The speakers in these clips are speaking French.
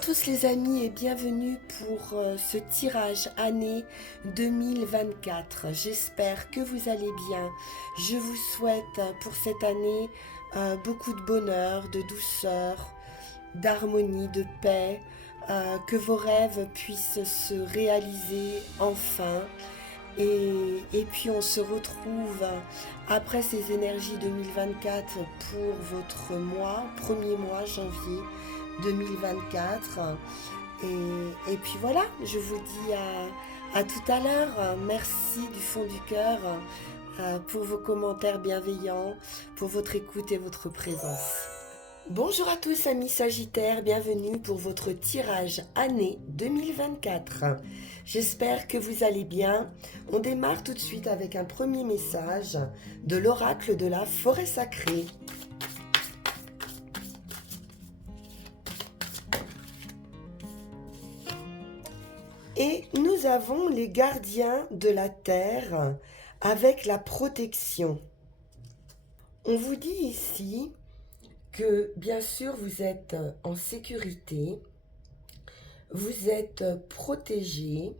tous les amis et bienvenue pour ce tirage année 2024. J'espère que vous allez bien. Je vous souhaite pour cette année beaucoup de bonheur, de douceur, d'harmonie, de paix, que vos rêves puissent se réaliser enfin. Et puis on se retrouve après ces énergies 2024 pour votre mois, premier mois, janvier 2024. Et puis voilà, je vous dis à tout à l'heure. Merci du fond du cœur pour vos commentaires bienveillants, pour votre écoute et votre présence. Bonjour à tous amis Sagittaires, bienvenue pour votre tirage année 2024. J'espère que vous allez bien. On démarre tout de suite avec un premier message de l'oracle de la forêt sacrée. Et nous avons les gardiens de la terre avec la protection. On vous dit ici que bien sûr vous êtes en sécurité, vous êtes protégé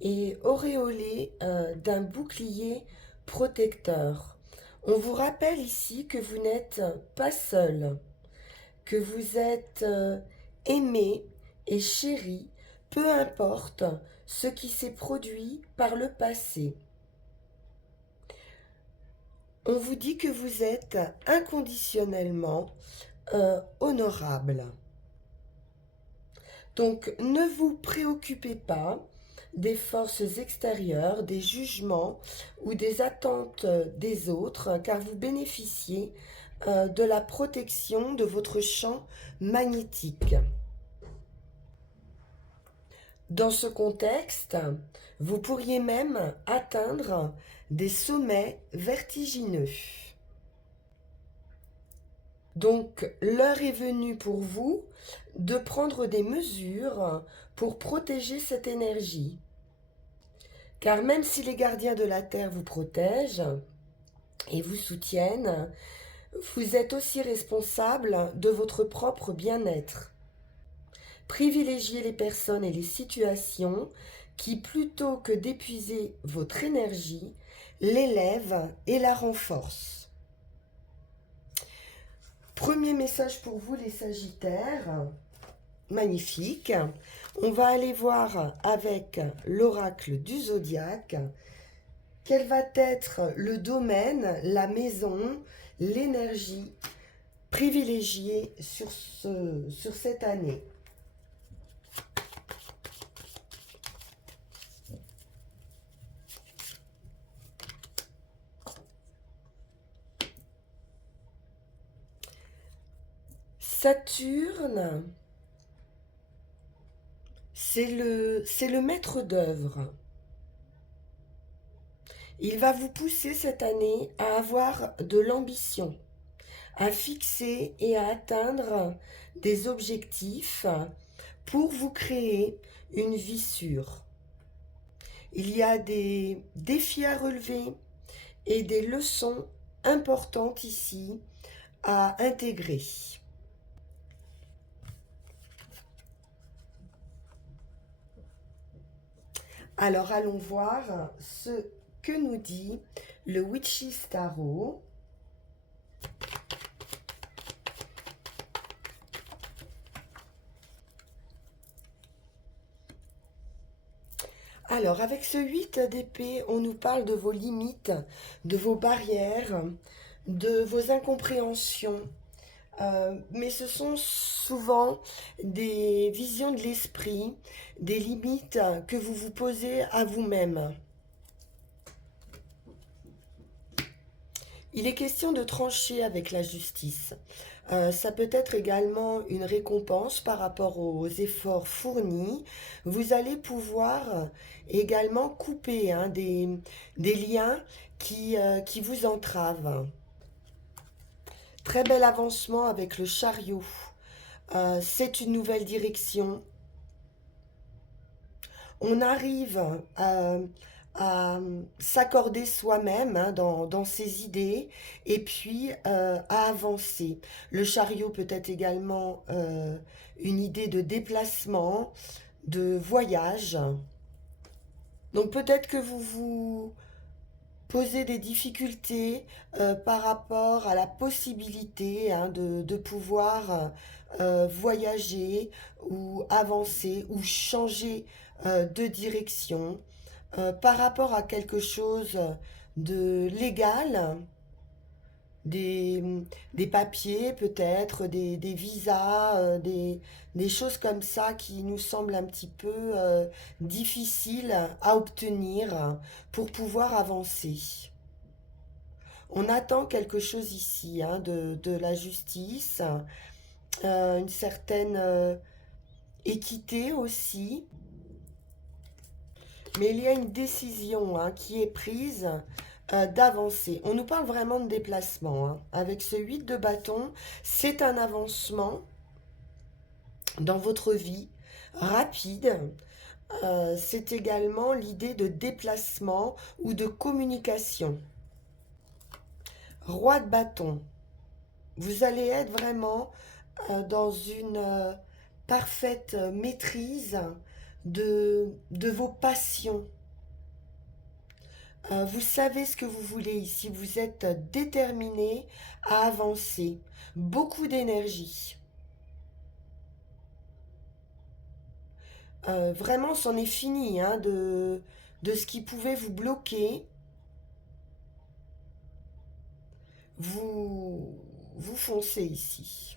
et auréolé d'un bouclier protecteur. On vous rappelle ici que vous n'êtes pas seul, que vous êtes aimé et chéri, peu importe ce qui s'est produit par le passé. On vous dit que vous êtes inconditionnellement honorable. Donc ne vous préoccupez pas des forces extérieures, des jugements ou des attentes des autres, car vous bénéficiez de la protection de votre champ magnétique. Dans ce contexte, vous pourriez même atteindre des sommets vertigineux. Donc, l'heure est venue pour vous de prendre des mesures pour protéger cette énergie. Car même si les gardiens de la Terre vous protègent et vous soutiennent, vous êtes aussi responsable de votre propre bien-être. Privilégiez les personnes et les situations qui, plutôt que d'épuiser votre énergie, l'élèvent et la renforcent. Premier message pour vous les Sagittaires, magnifique. On va aller voir avec l'oracle du zodiaque quel va être le domaine, la maison, l'énergie privilégiée sur cette année. Saturne, c'est le maître d'œuvre. Il va vous pousser cette année à avoir de l'ambition, à fixer et à atteindre des objectifs pour vous créer une vie sûre. Il y a des défis à relever et des leçons importantes ici à intégrer. Alors allons voir ce que nous dit le Witch's Tarot. Alors avec ce 8 d'épée, on nous parle de vos limites, de vos barrières, de vos incompréhensions. Mais ce sont souvent des visions de l'esprit, des limites que vous vous posez à vous-même. Il est question de trancher avec la justice. Ça peut être également une récompense par rapport aux efforts fournis. Vous allez pouvoir également couper des liens qui vous entravent. Très bel avancement avec le chariot. C'est une nouvelle direction. On arrive à s'accorder soi-même hein, dans ses idées et puis à avancer. Le chariot peut être également une idée de déplacement, de voyage. Donc peut-être que vous vous posez des difficultés par rapport à la possibilité hein, de pouvoir voyager ou avancer ou changer de direction par rapport à quelque chose de légal, des, des papiers peut-être, des visas, des choses comme ça qui nous semblent un petit peu difficiles à obtenir pour pouvoir avancer. On attend quelque chose ici hein, de la justice, une certaine équité aussi, mais il y a une décision hein, qui est prise d'avancer. On nous parle vraiment de déplacement. Hein. Avec ce 8 de bâton, c'est un avancement dans votre vie rapide. C'est également l'idée de déplacement ou de communication. Roi de bâton, vous allez être vraiment dans une parfaite maîtrise de vos passions. Vous savez ce que vous voulez ici, vous êtes déterminé à avancer. Beaucoup d'énergie. Vraiment, c'en est fini hein, de ce qui pouvait vous bloquer. Vous, vous foncez ici.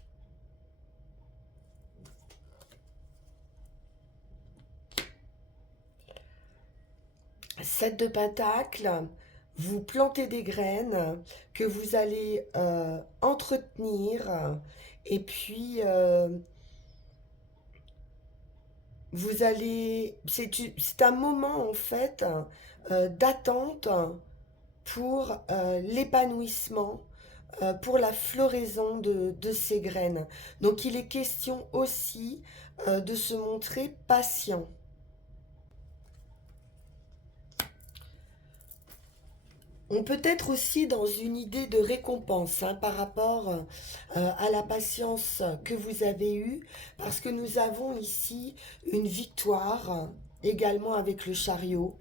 7 de Pentacle, vous plantez des graines que vous allez entretenir et puis vous allez... C'est un moment en fait d'attente pour l'épanouissement, pour la floraison de ces graines. Donc il est question aussi de se montrer patient. On peut être aussi dans une idée de récompense hein, par rapport à la patience que vous avez eue, parce que nous avons ici une victoire également avec le chariot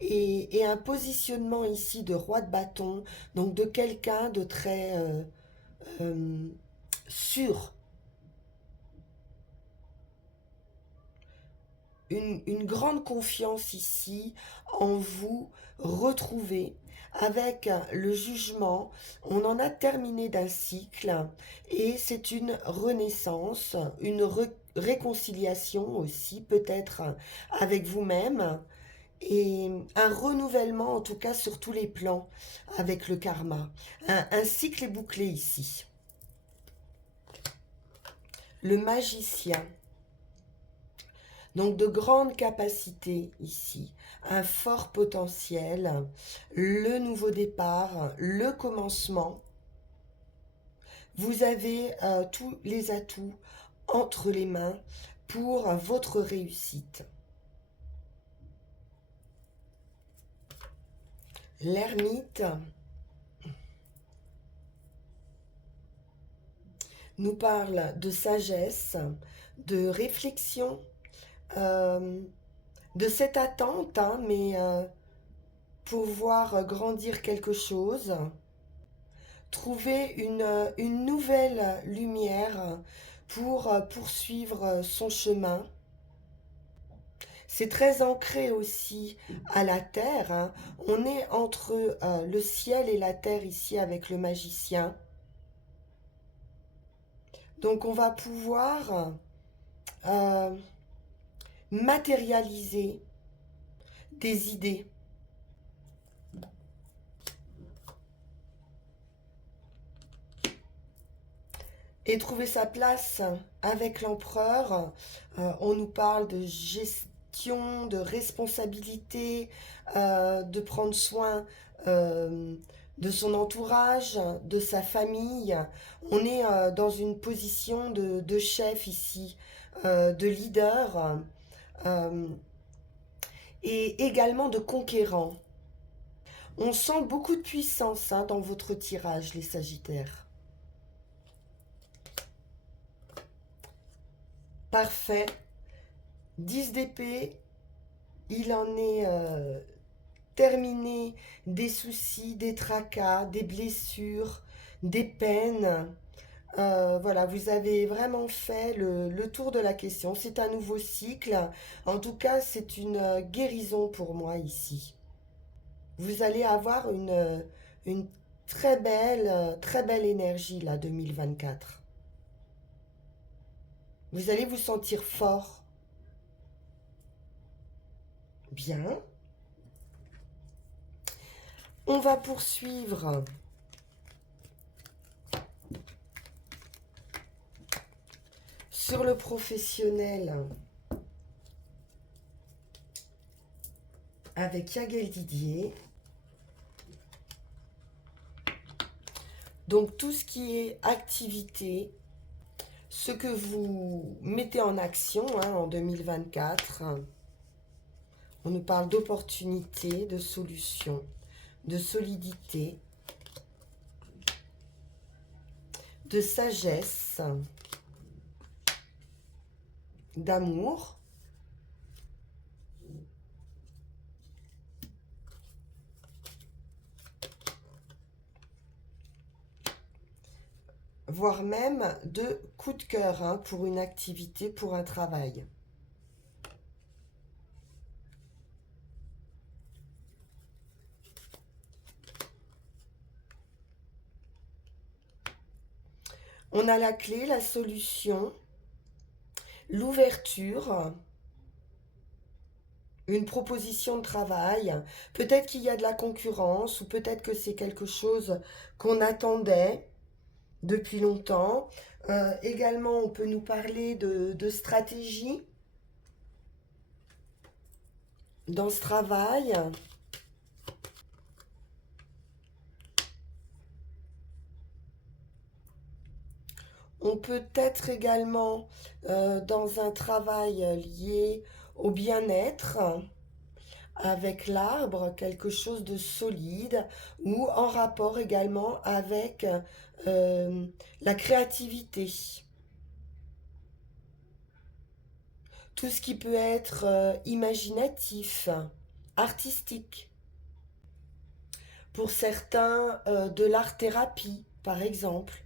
et un positionnement ici de roi de bâton, donc de quelqu'un de très euh, sûr, une grande confiance ici en vous retrouver. Avec le jugement, on en a terminé d'un cycle et c'est une renaissance, une réconciliation aussi peut-être avec vous-même et un renouvellement en tout cas sur tous les plans avec le karma. Un cycle est bouclé ici. Le magicien. Donc de grandes capacités ici, un fort potentiel, le nouveau départ, le commencement. Vous avez tous les atouts entre les mains pour votre réussite. L'ermite nous parle de sagesse, de réflexion, euh, de cette attente, hein, mais pouvoir grandir quelque chose, trouver une nouvelle lumière pour poursuivre son chemin. C'est très ancré aussi à la terre. Hein. On est entre le ciel et la terre ici avec le magicien. Donc on va pouvoir euh, matérialiser des idées. Et trouver sa place avec l'empereur. On nous parle de gestion, de responsabilité, de prendre soin de son entourage, de sa famille. On est dans une position de chef ici, de leader. Euh, et également de conquérant. On sent beaucoup de puissance hein, dans votre tirage, les Sagittaires. Parfait. 10 d'épée, il en est terminé des soucis, des tracas, des blessures, des peines. Voilà, vous avez vraiment fait le tour de la question. C'est un nouveau cycle. En tout cas, c'est une guérison pour moi ici. Vous allez avoir une très belle énergie là, 2024. Vous allez vous sentir fort. Bien. On va poursuivre sur le professionnel avec Yagel Didier. Donc tout ce qui est activité, ce que vous mettez en action hein, en 2024, on nous parle d'opportunités, de solutions, de solidité, de sagesse, d'amour. Voire même de coup de cœur hein, pour une activité, pour un travail. On a la clé, la solution, l'ouverture, une proposition de travail. Peut-être qu'il y a de la concurrence ou peut-être que c'est quelque chose qu'on attendait depuis longtemps. Également, on peut nous parler de stratégie dans ce travail. On peut être également dans un travail lié au bien-être, avec l'arbre, quelque chose de solide, ou en rapport également avec la créativité. Tout ce qui peut être imaginatif, artistique. Pour certains, de l'art-thérapie, par exemple.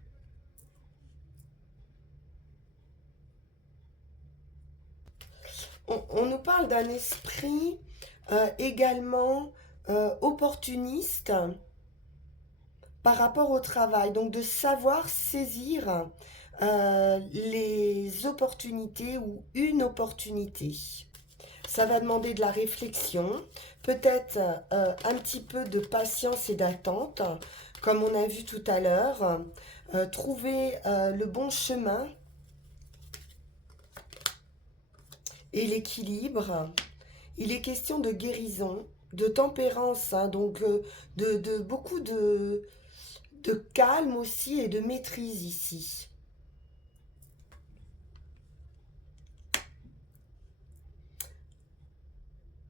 On nous parle d'un esprit également opportuniste par rapport au travail, donc de savoir saisir les opportunités ou une opportunité. Ça va demander de la réflexion, peut-être un petit peu de patience et d'attente, comme on a vu tout à l'heure. Trouver le bon chemin et l'équilibre. Il est question de guérison, de tempérance, hein, donc de beaucoup de calme aussi et de maîtrise ici.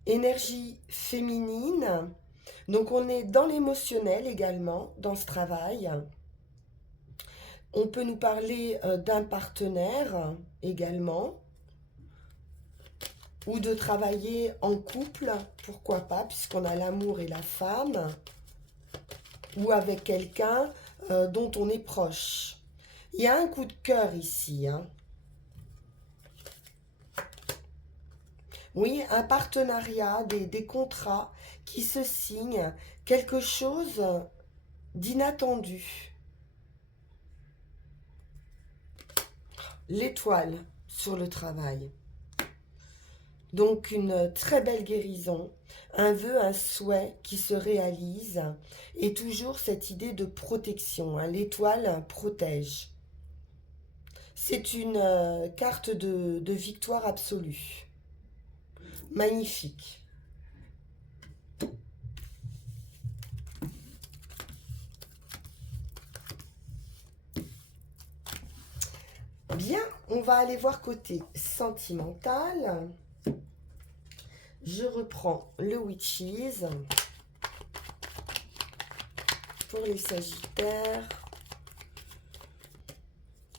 Énergie féminine, donc on est dans l'émotionnel également, dans ce travail. On peut nous parler d'un partenaire également, ou de travailler en couple, pourquoi pas, puisqu'on a l'amour et la femme, ou avec quelqu'un dont on est proche. Il y a un coup de cœur ici, hein. Oui, un partenariat, des contrats qui se signent, quelque chose d'inattendu. L'étoile sur le travail. Donc une très belle guérison, un vœu, un souhait qui se réalise, et toujours cette idée de protection, hein. L'étoile protège. C'est une carte de victoire absolue. Magnifique. Bien, on va aller voir côté sentimental. Je reprends le Witches pour les Sagittaires.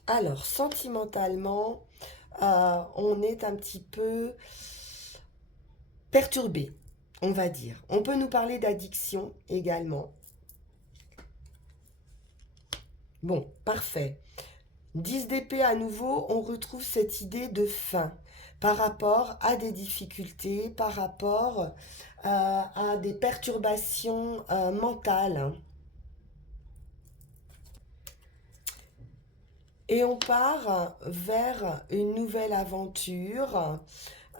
Alors, sentimentalement, on est un petit peu perturbé, on va dire. On peut nous parler d'addiction également. Bon, parfait. 10 d'épée à nouveau, on retrouve cette idée de fin par rapport à des difficultés, par rapport à des perturbations mentales. Et on part vers une nouvelle aventure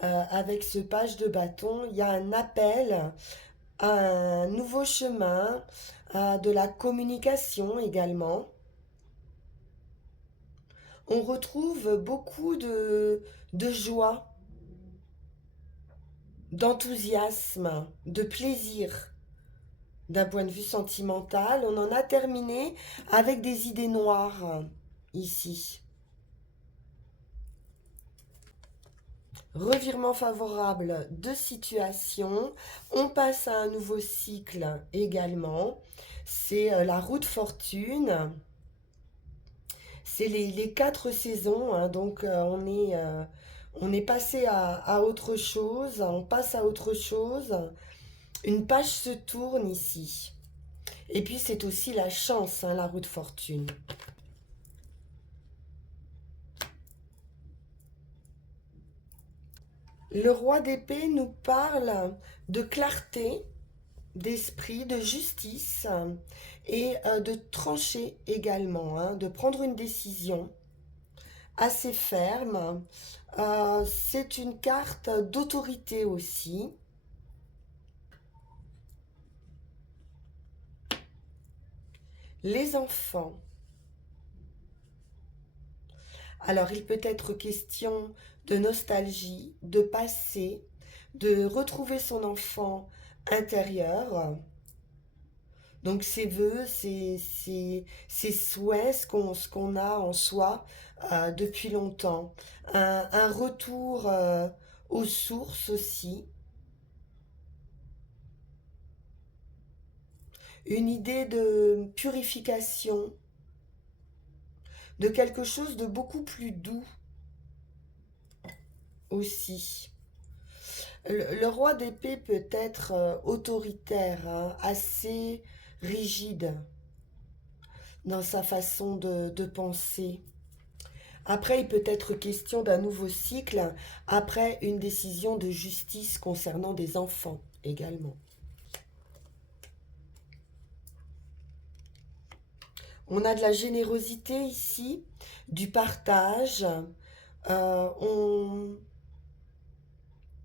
avec ce page de bâton. Il y a un appel à un nouveau chemin, à de la communication également. On retrouve beaucoup de joie, d'enthousiasme, de plaisir d'un point de vue sentimental. On en a terminé avec des idées noires ici. Revirement favorable de situation. On passe à un nouveau cycle également. C'est la roue de fortune. C'est les 4 saisons, hein, donc on est passé à autre chose, on passe à autre chose. Une page se tourne ici. Et puis c'est aussi la chance, hein, la roue de fortune. Le roi d'épée nous parle de clarté d'esprit, de justice et de trancher également, hein, de prendre une décision assez ferme. C'est une carte d'autorité aussi. Les enfants. Alors, il peut être question de nostalgie, de passé, de retrouver son enfant intérieur. Donc, ses vœux, ses souhaits, ce qu'on a en soi depuis longtemps. Un retour aux sources aussi. Une idée de purification, de quelque chose de beaucoup plus doux aussi. Le roi d'épée peut être autoritaire, hein, assez rigide dans sa façon de penser. Après, il peut être question d'un nouveau cycle, après une décision de justice concernant des enfants également. On a de la générosité ici, du partage, euh, on,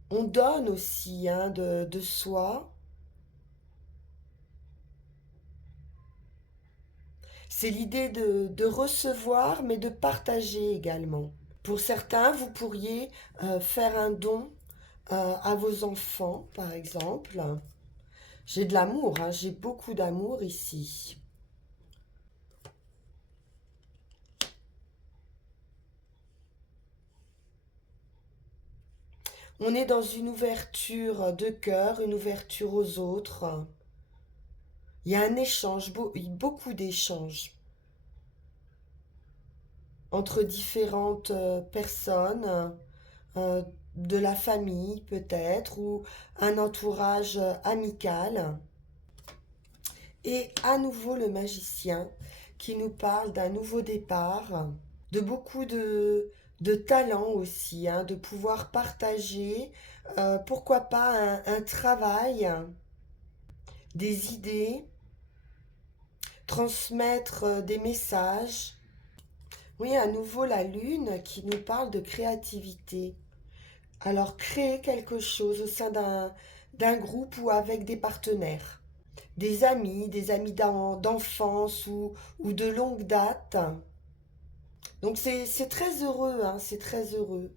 on donne aussi, hein, de soi. C'est l'idée de recevoir, mais de partager également. Pour certains, vous pourriez faire un don à vos enfants, par exemple. J'ai de l'amour, hein, j'ai beaucoup d'amour ici. On est dans une ouverture de cœur, une ouverture aux autres. Il y a un échange, beaucoup d'échanges entre différentes personnes, euh, de la famille peut-être, ou un entourage amical. Et à nouveau le magicien qui nous parle d'un nouveau départ, de beaucoup de talent aussi, hein, de pouvoir partager, pourquoi pas un travail, des idées, transmettre des messages. Oui, à nouveau la lune qui nous parle de créativité. Alors créer quelque chose au sein d'un groupe ou avec des partenaires, des amis d'enfance ou de longue date. Donc c'est très heureux, hein, c'est très heureux,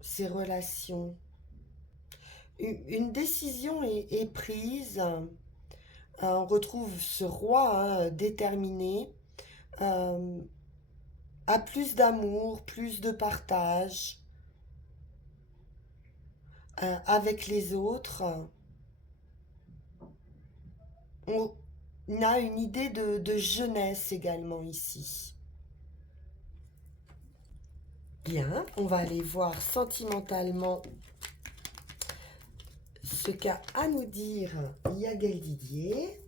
ces relations. Une décision est prise. On retrouve ce roi, hein, déterminé, euh, à plus d'amour, plus de partage. avec les autres. On a une idée de jeunesse également ici. Bien, on va aller voir sentimentalement ce qu'a à nous dire Yael Didier.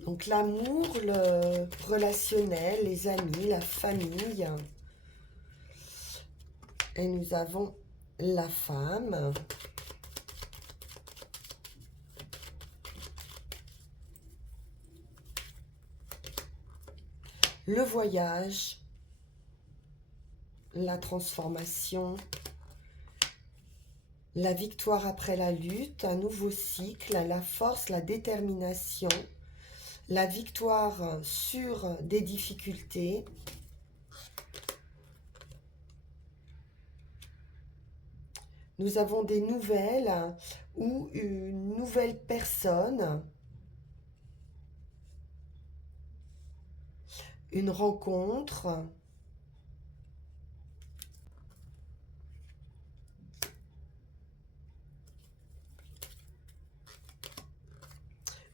Donc l'amour, le relationnel, les amis, la famille. Et nous avons la femme. Le voyage. La transformation. La victoire après la lutte. Un nouveau cycle. La force, la détermination. La victoire sur des difficultés. Nous avons des nouvelles ou une nouvelle personne, une rencontre.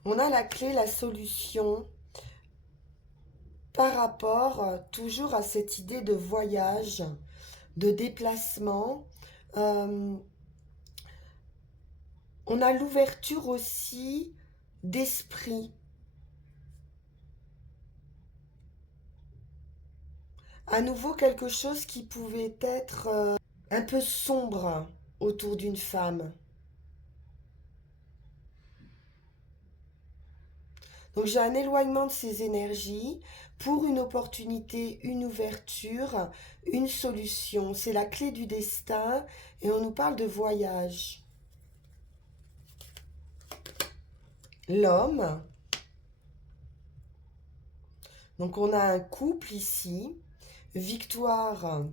On a la clé, la solution par rapport toujours à cette idée de voyage, de déplacement. On a l'ouverture aussi d'esprit. À nouveau quelque chose qui pouvait être un peu sombre autour d'une femme. Donc j'ai un éloignement de ces énergies pour une opportunité, une ouverture, une solution. C'est la clé du destin et on nous parle de voyage. L'homme. Donc on a un couple ici. Victoire.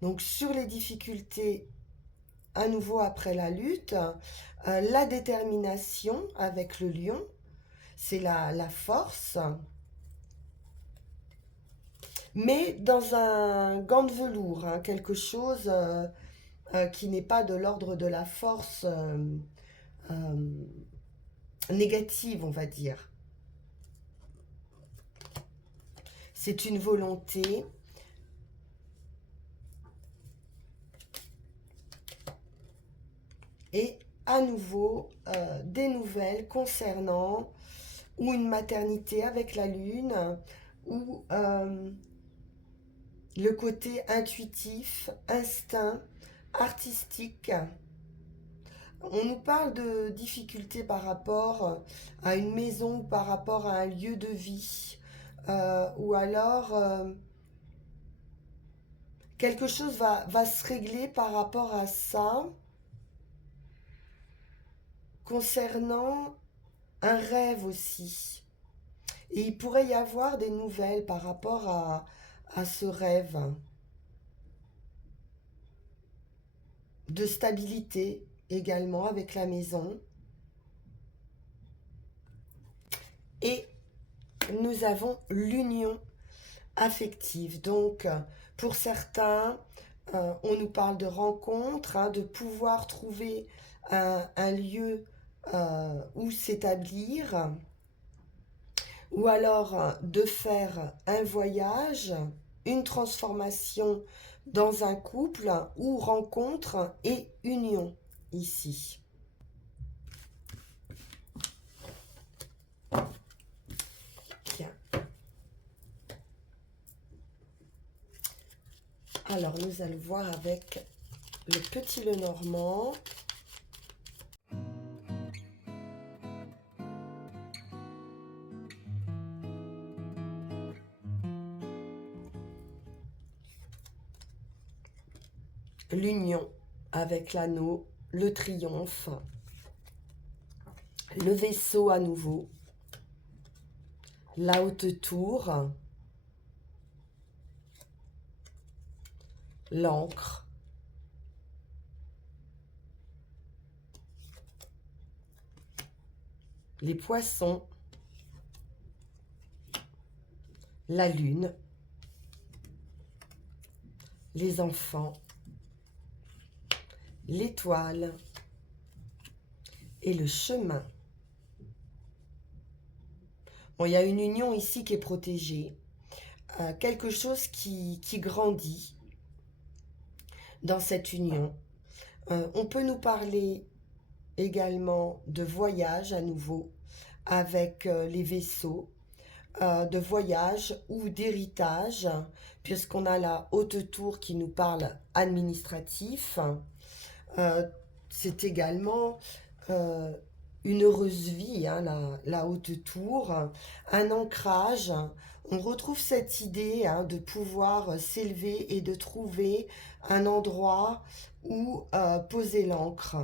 Donc sur les difficultés, à nouveau après la lutte. La détermination avec le lion. C'est la force. Mais dans un gant de velours, hein, quelque chose qui n'est pas de l'ordre de la force euh, négative, on va dire. C'est une volonté. Et à nouveau, des nouvelles concernant ou une maternité avec la lune, ou le côté intuitif, instinct, artistique. On nous parle de difficultés par rapport à une maison ou par rapport à un lieu de vie. Ou alors, quelque chose va se régler par rapport à ça concernant un rêve aussi. Et il pourrait y avoir des nouvelles par rapport à ce rêve de stabilité également avec la maison. Et nous avons l'union affective. Donc, pour certains, on nous parle de rencontre, hein, de pouvoir trouver un lieu où s'établir, ou alors de faire un voyage, une transformation dans un couple, ou rencontre et union ici. Bien. Alors, nous allons voir avec le petit Lenormand. L'union avec l'anneau, le triomphe, le vaisseau à nouveau, la haute tour, l'encre, les poissons, la lune les enfants, l'étoile et le chemin. Bon, il y a une union ici qui est protégée, quelque chose qui grandit dans cette union. On peut nous parler également de voyage à nouveau avec les vaisseaux, de voyage ou d'héritage, puisqu'on a la haute tour qui nous parle administratif. Euh, c'est également euh, une heureuse vie, hein, la haute tour, un ancrage. On retrouve cette idée, hein, de pouvoir s'élever et de trouver un endroit où poser l'ancre.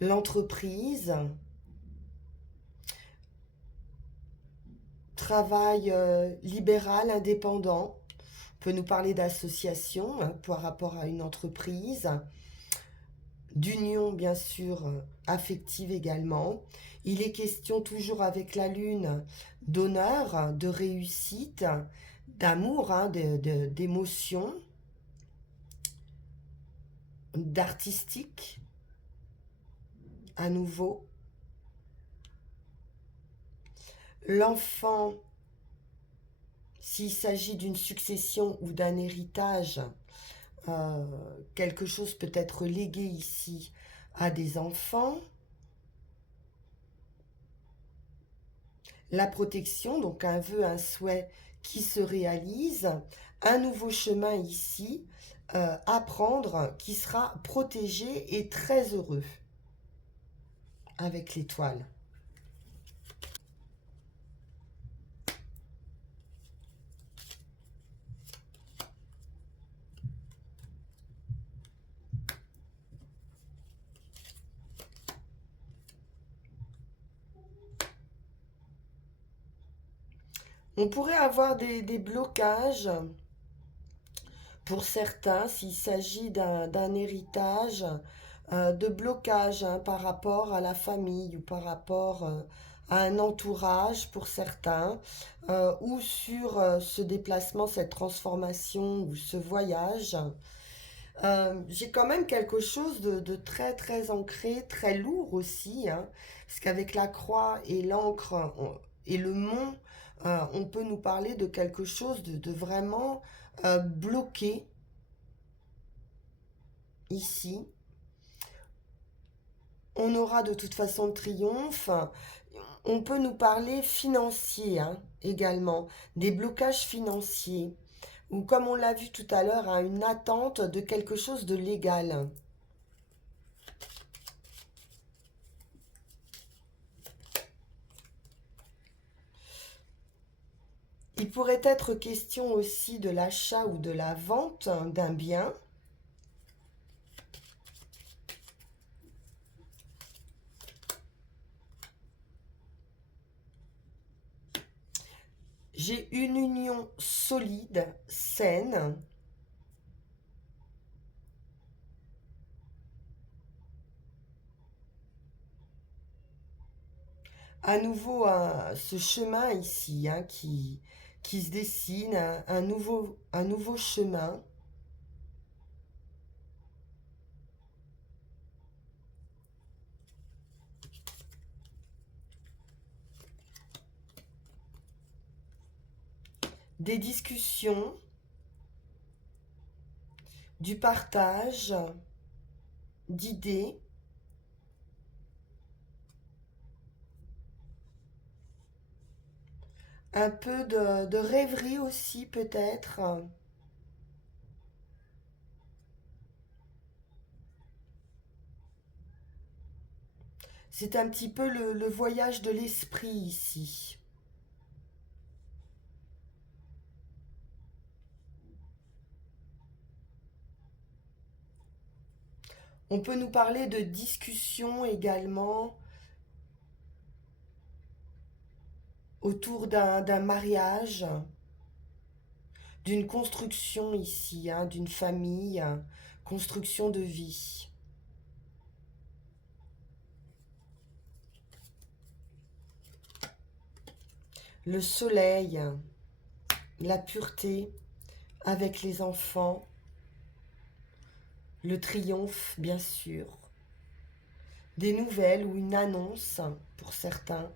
L'entreprise, travail libéral, indépendant. On peut nous parler d'association, hein, par rapport à une entreprise, d'union bien sûr affective également. Il est question toujours avec la lune d'honneur, de réussite, d'amour, hein, d'émotion, d'artistique à nouveau. L'enfant, s'il s'agit d'une succession ou d'un héritage, euh, quelque chose peut être légué ici à des enfants. La protection, donc un vœu, un souhait qui se réalise. Un nouveau chemin ici à prendre qui sera protégé et très heureux avec l'étoile. On pourrait avoir des blocages pour certains s'il s'agit d'un héritage, de blocage, hein, par rapport à la famille ou par rapport à un entourage pour certains, ou sur ce déplacement, cette transformation ou ce voyage. J'ai quand même quelque chose de très très ancré, très lourd aussi, hein, parce qu'avec la croix et l'encre et le mont, on peut nous parler de quelque chose de vraiment bloqué ici. On aura de toute façon le triomphe. On peut nous parler financier, hein, également, des blocages financiers, ou comme on l'a vu tout à l'heure, hein, une attente de quelque chose de légal. Il pourrait être question aussi de l'achat ou de la vente d'un bien. J'ai une union solide, saine. À nouveau, ce chemin ici, hein, qui se dessine, un nouveau chemin. Des discussions, du partage d'idées, un peu de rêverie aussi peut-être. C'est un petit peu le voyage de l'esprit ici. On peut nous parler de discussion également autour d'un mariage, d'une construction ici, hein, d'une famille, construction de vie. le soleil, la pureté avec les enfants, le triomphe, bien sûr, des nouvelles ou une annonce, pour certains,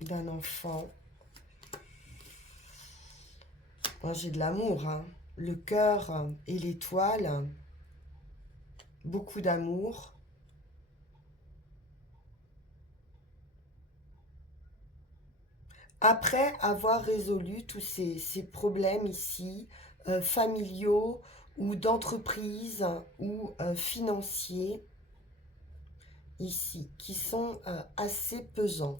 d'un enfant. Moi, j'ai de l'amour, hein. Le cœur et l'étoile, beaucoup d'amour. Après avoir résolu tous ces problèmes ici, familiaux ou d'entreprise ou financiers, ici, qui sont assez pesants.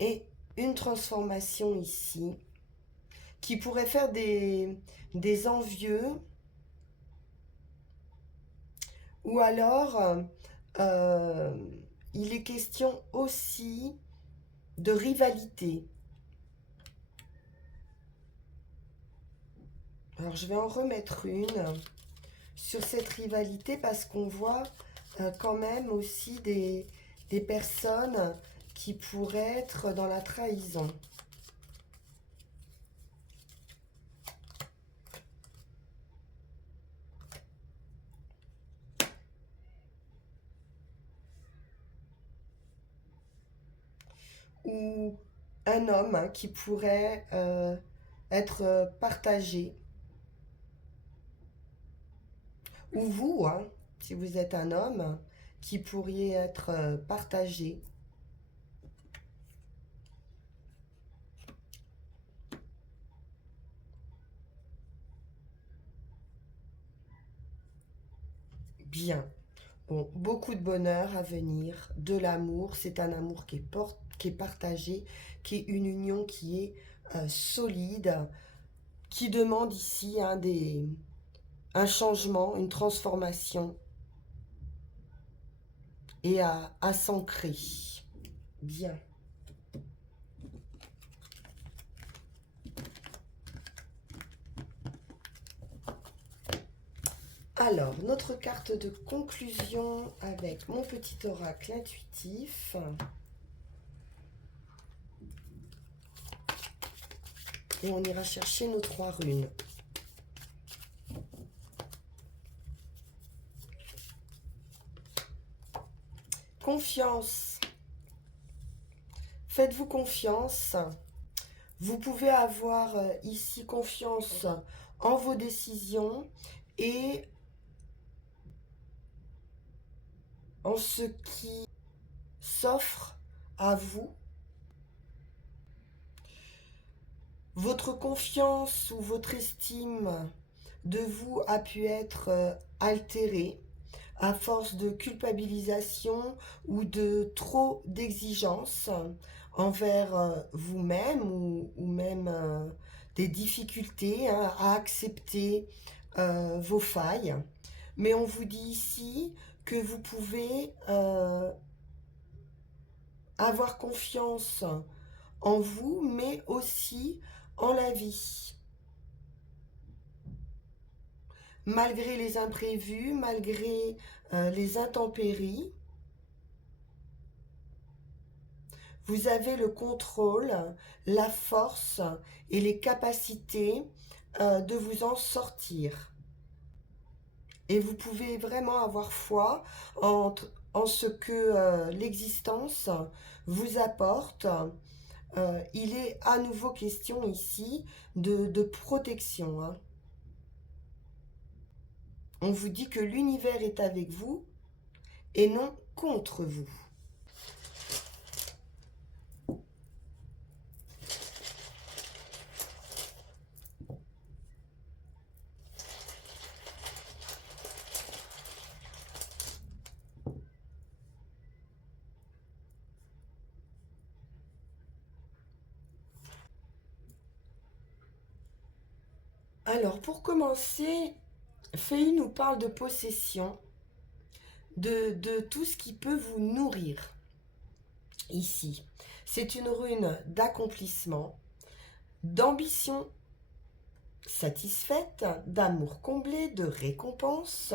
Et une transformation ici, qui pourrait faire des envieux, ou alors euh, il est question aussi de rivalité. Alors je vais en remettre une sur cette rivalité parce qu'on voit quand même aussi des personnes qui pourraient être dans la trahison. Ou un homme hein, qui pourrait être partagé. Ou vous, hein, si vous êtes un homme, qui pourriez être partagé. Bien. Bon, beaucoup de bonheur à venir, de l'amour. C'est un amour qui est partagé, qui est une union qui est solide, qui demande ici hein, un changement, une transformation et à s'ancrer. Bien. Alors, notre carte de conclusion avec mon petit oracle intuitif. Et on ira chercher nos 3 runes. Confiance. Faites-vous confiance. Vous pouvez avoir ici confiance en vos décisions et en ce qui s'offre à vous. Votre confiance ou votre estime de vous a pu être altérée à force de culpabilisation ou de trop d'exigence envers vous-même ou même des difficultés hein, à accepter vos failles. Mais on vous dit ici que vous pouvez avoir confiance en vous, mais aussi en la vie. Malgré les imprévus, malgré les intempéries, vous avez le contrôle, la force et les capacités de vous en sortir. Et vous pouvez vraiment avoir foi en ce que l'existence vous apporte. Il est à nouveau question ici de protection. Hein. On vous dit que l'univers est avec vous et non contre vous. Alors, pour commencer, Fei nous parle de possession, de tout ce qui peut vous nourrir ici. C'est une rune d'accomplissement, d'ambition satisfaite, d'amour comblé, de récompense.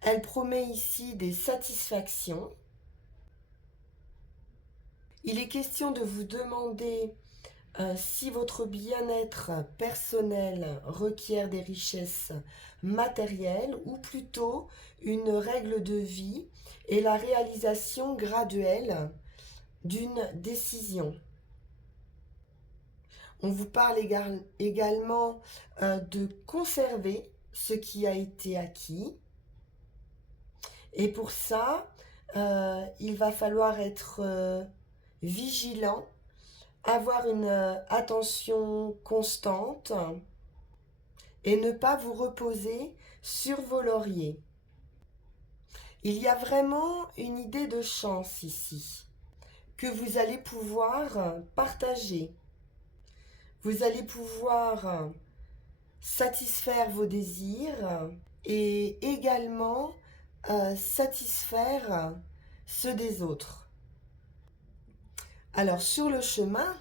Elle promet ici des satisfactions. Il est question de vous demander si votre bien-être personnel requiert des richesses matérielles ou plutôt une règle de vie et la réalisation graduelle d'une décision. On vous parle également de conserver ce qui a été acquis. Et pour ça, il va falloir être vigilant, avoir une attention constante et ne pas vous reposer sur vos lauriers. Il y a vraiment une idée de chance ici que vous allez pouvoir partager. Vous allez pouvoir satisfaire vos désirs et également satisfaire ceux des autres. Alors sur le chemin,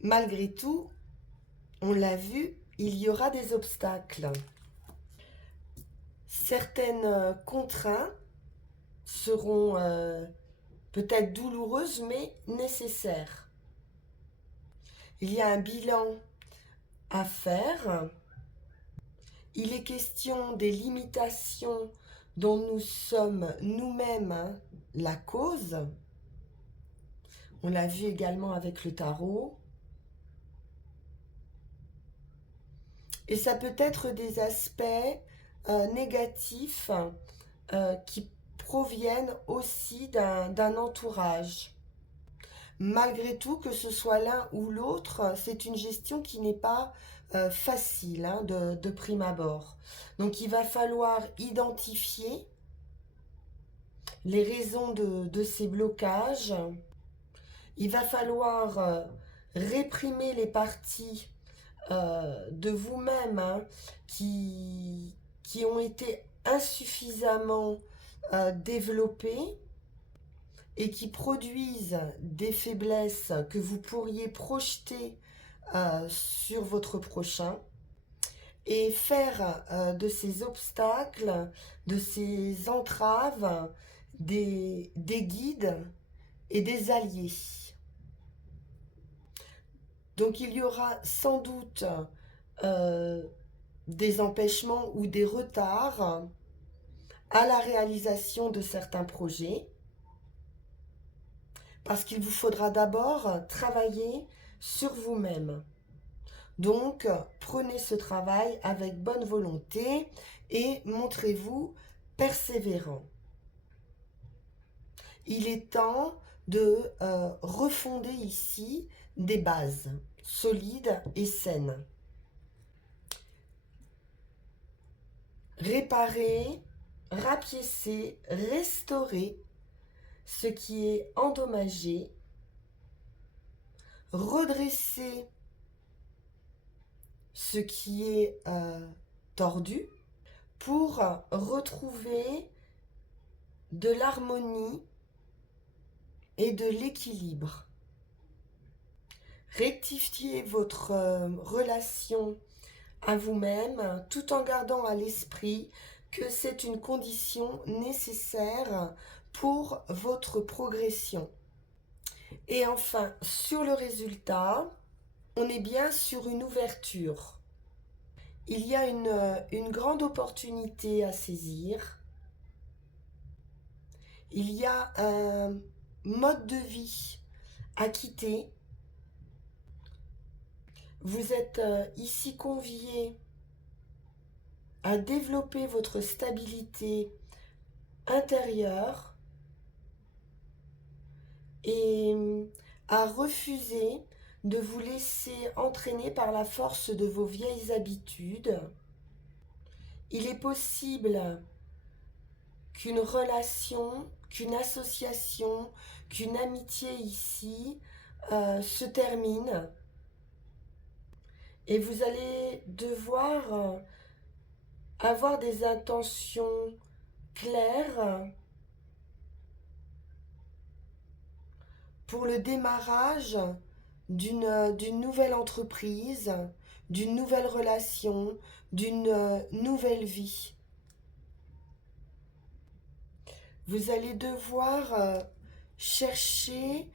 malgré tout, on l'a vu, il y aura des obstacles. Certaines contraintes seront peut-être douloureuses mais nécessaires. Il y a un bilan à faire. Il est question des limitations dont nous sommes nous-mêmes la cause. On l'a vu également avec le tarot. Et ça peut être des aspects négatifs qui proviennent aussi d'un entourage. Malgré tout, que ce soit l'un ou l'autre, c'est une gestion qui n'est pas facile de prime abord. Donc il va falloir identifier les raisons de ces blocages. Il va falloir réprimer les parties de vous-même qui ont été insuffisamment développées et qui produisent des faiblesses que vous pourriez projeter sur votre prochain et faire de ces obstacles, de ces entraves, des guides et des alliés. Donc il y aura sans doute des empêchements ou des retards à la réalisation de certains projets, parce qu'il vous faudra d'abord travailler sur vous-même. Donc, prenez ce travail avec bonne volonté et montrez-vous persévérant. Il est temps de refonder ici des bases solides et saines. Réparer, rapiécer, restaurer ce qui est endommagé, redresser ce qui est tordu pour retrouver de l'harmonie et de l'équilibre. Rectifiez votre relation à vous-même tout en gardant à l'esprit que c'est une condition nécessaire pour votre progression. Et enfin, sur le résultat, on est bien sur une ouverture. Il y a une grande opportunité à saisir. Il y a un mode de vie à quitter. Vous êtes ici convié à développer votre stabilité intérieure et à refuser de vous laisser entraîner par la force de vos vieilles habitudes. Il est possible qu'une relation, qu'une association, qu'une amitié ici se termine et vous allez devoir avoir des intentions claires pour le démarrage d'une nouvelle entreprise, d'une nouvelle relation, d'une nouvelle vie. Vous allez devoir chercher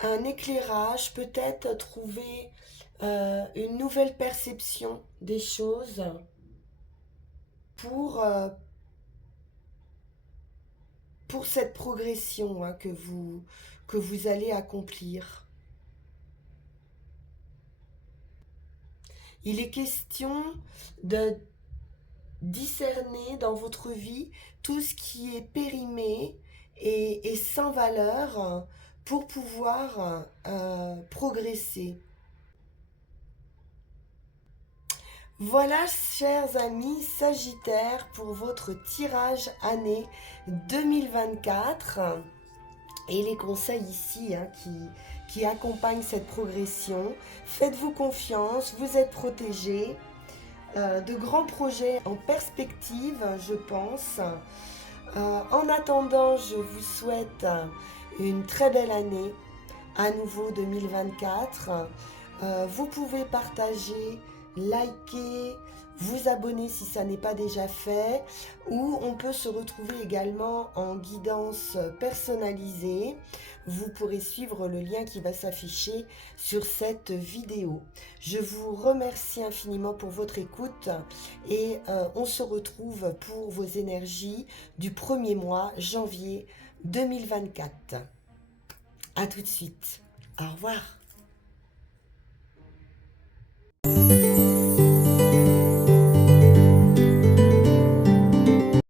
un éclairage, peut-être trouver une nouvelle perception des choses pour, euh, pour cette progression hein, que vous allez accomplir. Il est question de discerner dans votre vie tout ce qui est périmé et sans valeur pour pouvoir progresser. Voilà, chers amis Sagittaires, pour votre tirage année 2024 et les conseils ici hein, qui accompagnent cette progression. Faites-vous confiance, vous êtes protégés. De grands projets en perspective, je pense. En attendant, je vous souhaite une très belle année, à nouveau 2024. Vous pouvez partager, liker, vous abonner si ça n'est pas déjà fait, ou on peut se retrouver également en guidance personnalisée. Vous pourrez suivre le lien qui va s'afficher sur cette vidéo. Je vous remercie infiniment pour votre écoute et on se retrouve pour vos énergies du premier mois, janvier 2024. À tout de suite. Au revoir.